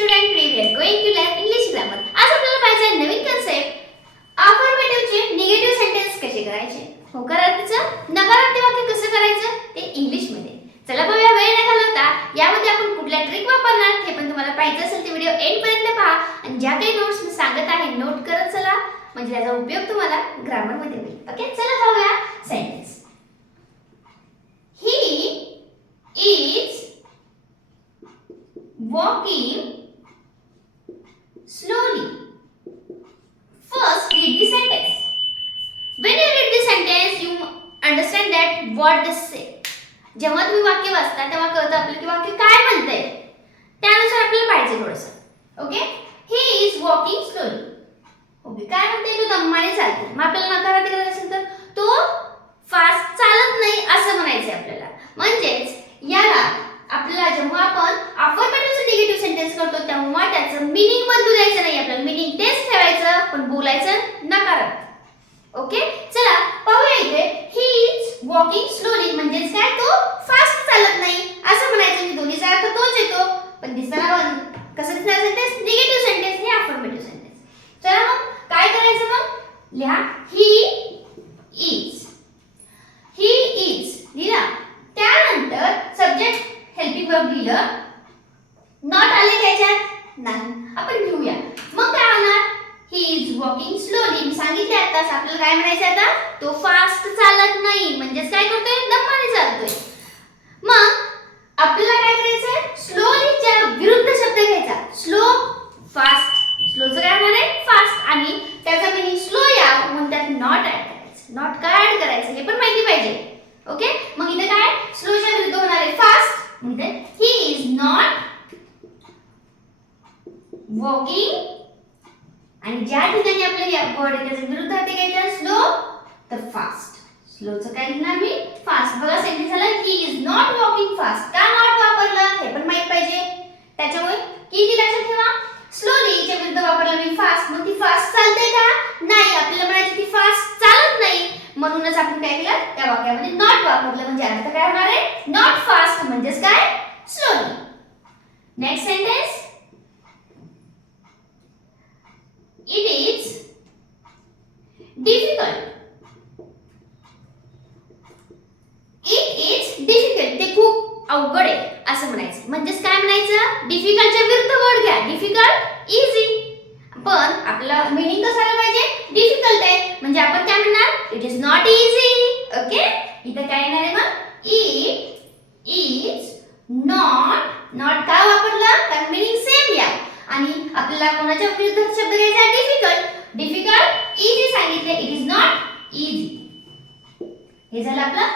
Student, we are going to learn English grammar. आज आपल्याला पाहिजे आहे नवीन कन्सेप्ट अफर्मेटिव्हचे निगेटिव्ह सेंटेन्स कसे करायचे, होकारार्थीचं नकारार्थी वाक्य कसं करायचं ते इंग्लिश मध्ये. चला बघूया, वेळ न घालवता यामध्ये आपण कुठल्या ट्रिक वापरणार हे पण तुम्हाला पाहिजे असेल तर व्हिडिओ एंड पर्यंत पहा आणि ज्या काही नोट्स मी सांगत आहे नोट करत चला, म्हणजे त्याचा उपयोग तुम्हाला ग्रामर मध्ये होईल. ओके, चला पाहूया sentence. He is walking slowly. First, read the sentence. When you read the sentence, you understand that what they say. जेव्हा तुम्ही वाक्य वाचता तेव्हा कळतं आपल्याला की वाक्य काय म्हणतंय, त्यानुसार आपल्याला पाहिजे थोडंसं. Okay, he is walking slowly. Okay, काय म्हणते तो दमाने चालतो. मग आपल्याला नकारार्थी करायचं असेल तर तो फास्ट चालत नाही असं म्हणायचं आपल्याला. म्हणजेच याला आपल्याला जेव्हा आपण अफर्मेटिव्ह निगेटिव्ह सेंटेन्स करतो तेव्हा त्याचं मीनिंग बदलू द्यायचं नाही, आपल्याला मीनिंग तेच ठेवायचं पण बोलायचं नकारार्थी. ओके, चला पाहूया इथे. ही इज वॉकिंग स्लोली म्हणजेच काय, तो फास्ट चालत नाही असं म्हणायचं. की दोन्हीचा अर्थ तोच येतो पण दिसताना कसं दिसणार सेंटेन्स, निगेटिव्ह सेंटेन्स हे अफर्मेटिव्ह सेंटेन्स. चला मग काय करायचं, मग लिहा ही इज. ही इज लिहा, त्यानंतर सब्जेक्ट हेल्पिंग वर्ब लिहिलं, नॉट आले त्याच्यात नाही, आपण घेऊया. मग काय होणार, ही इज वॉकिंग स्लोली. मी सांगितले आताच आपल्याला काय म्हणायचं, आता तो फास्ट चालत नाही म्हणजेच काय करतोय, दमाने चालतोय. मग आपल्याला काय करायचंय, स्लोलीच्या विरुद्ध शब्द घ्यायचा. Slow, fast. स्लोचं काय होणार आहे, फास्ट, आणि त्याचा मीनिंग स्लो यावं म्हणून त्यात नॉट ऍड करायचं. नॉट काय ऍड करायचं हे पण माहिती पाहिजे. ओके, मग इथे काय स्लोच्या विरुद्ध होणार आहे फास्ट. म्हणजे ही इज नॉट वॉकिंग, आणि ज्या ठिकाणी आपले या वर्ड आहे त्याच्या विरुद्ध ते घ्यायचं स्लो तर फास्ट. स्लोचं काय लिहिणार मी, फास्ट. बघा सेंटेन्स झाला, he is not walking fast. का नॉट वापरलं हे पण माहित पाहिजे. त्याच्यामुळे किती लक्षात ठेवा, स्लोलीच्या विरुद्ध वापरलं मी फास्ट. मग ती फास्ट चालते का, नाही. आपल्याला म्हणायचं ती फास्ट चालत नाही म्हणूनच आपण काय केलं, त्या वाक्यामध्ये नॉट वापरलं. म्हणजे अर्थ काय होणार आहे, नॉट फास्ट म्हणजेच काय, slowly. Next sentence, it is difficult. It is difficult, ते खूप अवघड आहे असं म्हणायचं. म्हणजेच काय म्हणायचं, डिफिकल्टच्या विरुद्ध वर्ड घ्या. Difficult, easy. पण आपला मीनिंग कसं आलं पाहिजे, डिफिकल्ट आहे म्हणजे आपण काय म्हणणार, it is not easy. Okay, इथे काय येणार आहे मग, इट इज नॉट. नॉट का वापरलं, कारण मीनिंग सेम या, आणि आपल्याला कोणाच्या विरुद्ध शब्द घ्यायचा, डिफिकल्ट. डिफिकल्ट, इझी सांगितले, इट इज नॉट इझी. हे झालं आपलं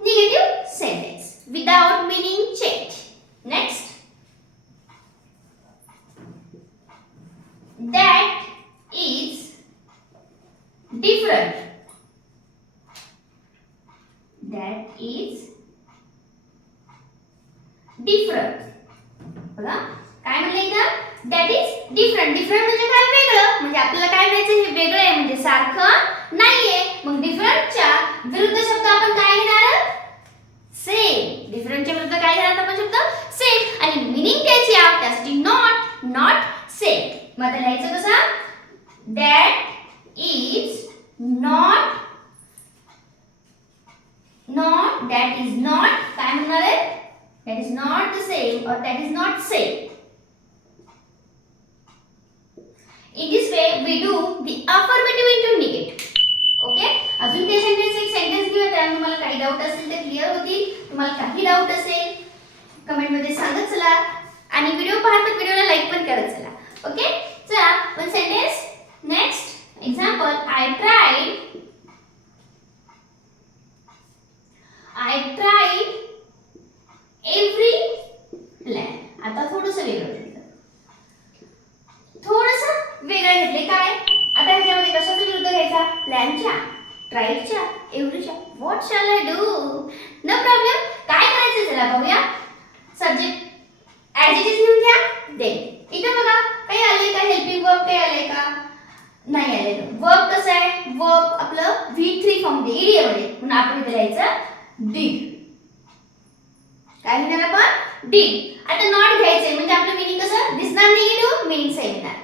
negative sentence without meaning change. Next, that is different. That is different. बघा काय म्हणले इथं, that is different. different म्हणजे काय, वेगळं. म्हणजे आपल्याला काय म्हणायचं, हे वेगळं आहे म्हणजे सारखं नाहीये. मग डिफरंटच्या विरुद्ध शब्द आपण काय घेणार, सेम. डिफरंटच्या विरुद्ध काय घेणार आपण शब्द, सेम, आणि मीनिंग त्याची आहे त्यासाठी नॉट. Not same. मग आता लिहायचं कसं, that is not. that is not काय म्हणणार आहे, that is not the same or that is not same. In this way we do the affirmative into negative. Okay, अजून ते सेंटेन्स एक सेंटेन्स घेऊया. त्यामुळे तुम्हाला काही डाऊट असेल तर क्लिअर होतील. तुम्हाला काही डाऊट असेल कमेंट मध्ये सांगत चला, आणि व्हिडिओ पाहता व्हिडिओला लाईक पण करत चला. ओके, चला one sentence. Next example, I tried every plan. आता थोडंसं वेगळं घेतलं, थोडंसं वेगळं घेतले. काय आता ह्याच्यामध्ये कशाचा विरुद्ध घ्यायचा, प्लॅनच्या, ट्राईडच्या, एव्हरीच्या. What shall I do, no problem. काय करायचं चला पाहूया. सब्जेक्ट ॲज इट इज घेऊन घ्या. देन इथे बघा काही आले का, हेल्पिंग वर्ब काही आले का, नाही आले. वर्ब कसं आहे, वर्ब आपलं V3 फॉर्म मध्ये, इडियम मध्ये. म्हणून आपण इथे लिहायचं डिड. काय लिहिणार आपण, did. आता नॉट घ्यायचंय म्हणजे आपलं मीनिंग कसं दिसणार, निगेटिव्ह मीनिंग सेम येणार.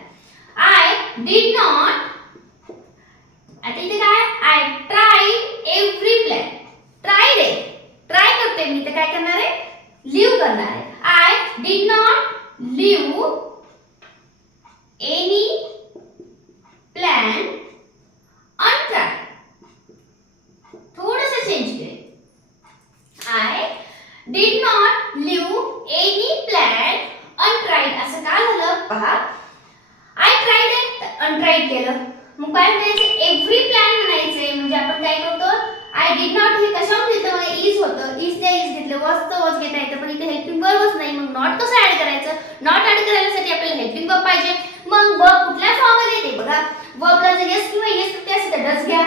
आय डिड नॉट, आता इथे काय, I tried every plan. Tried आहे, ट्राय करते मी, तर काय करणार आहे, लिव्ह करणार आहे. I did not leave any plan untried. थोडंसं चेंज केले. I did not leave any plan untried. असं का झालं पहा, आय ट्राईड आहे, अनट्राईड केलं, मग काय म्हणायचं, एव्हरी प्लॅन म्हणायचंय. म्हणजे आपण काय करतो, आय डिड नॉट हे कशावर घेतलं, मला इज होतं, इज त्या इज घेतलं, वॉज वॉज घेता येतं, पण इथे हेल्पिंग वर्बच नाही. मग नॉट कसं ऍड करायचं, नॉट ऍड करायसाठी आपल्याला हेल्पिंग वर्ब पाहिजे. मग वर्ब कुठल्या फॉर्म मध्ये येते बघा, वर्बला जर यस किंवा येस प्रत्यय असेल तर डज घ्या,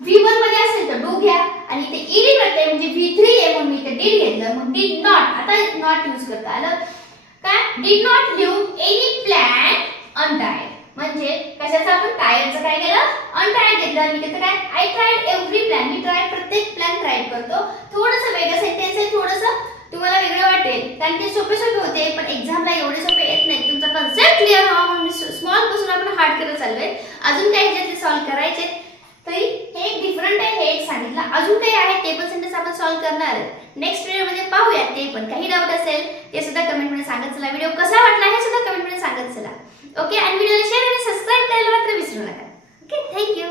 V1 मध्ये असेल तर डू घ्या, आणि इथे ईडी प्रत्यय म्हणजे V3 आहे म्हणून मी इथे डिड घेतलं. मग डिड नॉट, आता नॉट यूज करता आलं काय, did not leave any plan untired. म्हणजे कशाचं, आपण टायरचं काय केलं, अनटायर्ड घेतलं. आणि इथे काय, I tried every plan, me try प्रत्येक प्लॅन ट्राय करतो. थोडंसं वेगळं सेंटेन्स आहे, थोडंसं तुम्हाला वेगळं वाटेल कारण ते सोपे सोपे होते, पण एक्झामला एवढे सोपे येत नाही. तुमचा कन्सेप्ट क्लिअर व्हावा म्हणून स्मॉल पासून आपण हार्ड करत चाललोय. अजून काही ह्याच्यातले सॉल्व्ह करायचे, तरी हे एक डिफरंट आहे, हे एक सांगितलं. अजून काही आहे ते पण सेंटेन्स आपण सॉल्व्ह करणार आहे. नेक्स्ट व्हिडिओमध्ये पाहूया ते पण. काही डाऊट असेल ते सुद्धा कमेंटमध्ये सांगत चला. व्हिडिओ कसा वाटला हे सुद्धा कमेंटमध्ये सांगत चला. ओके, आणि व्हिडिओला शेअर आणि सबस्क्राईब करायला मात्र विसरू नका. Okay, thank you.